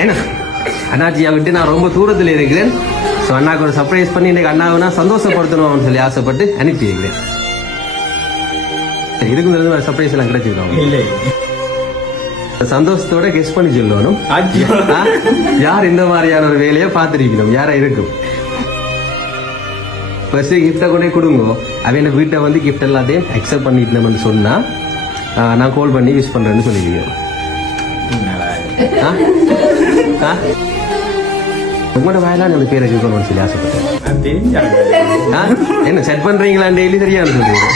என்ன அண்ணாச்சியை விட்டு நான் ரொம்ப தூரத்தில் இருக்கிறேன். ஸோ அண்ணாக்கு ஒரு சர்ப்ரைஸ் பண்ணி இன்னைக்கு அண்ணாவை நான் சந்தோஷப்படுத்தணும்னு சொல்லி ஆசைப்பட்டு அனுப்பி வைக்கிறேன். இதுக்கு ஒரு சர்ப்ரைஸ் எல்லாம் கிடைச்சிருக்கோம். சந்தோஷத்தோட கெஸ் பண்ணி சொல்லணும் யார் இந்த மாதிரியான ஒரு வேலையை பார்த்துருக்கணும், யாரா இருக்கும். ஃபர்ஸ்ட் கிஃப்டை கூட கொடுங்க. அவன் வீட்டை வந்து கிஃப்ட் எல்லாத்தையும் அக்செப்ட் பண்ணிட்டு சொன்னா நான் கால் பண்ணி விஷ் பண்றேன்னு சொல்லிடுவேன். உங்களோட வாயிலாக அந்த பேரை சொல்லி ஆசைப்பட்டேன். என்ன செட் பண்றீங்களா டெய்லி தெரியாது சொல்லுங்க.